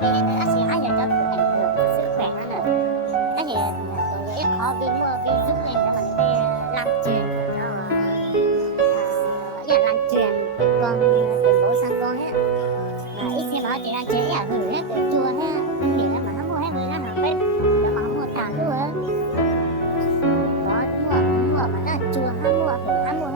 vì nó sẽ ảnh hưởng đến sức khỏe nó nữa. Cái gì tôi nghĩ khó vì mua vì giúp mình cho mình về lan truyền của nó là lan truyền từ con từ bố sang con á. Ít khi mà chỉ lan truyền à gửi hết từ chùa ha thì nó mà nó mua hết người nó mà bếp nó mà mua thảo luôn á. Đó mua mà nó chùa ham mua thử ham mua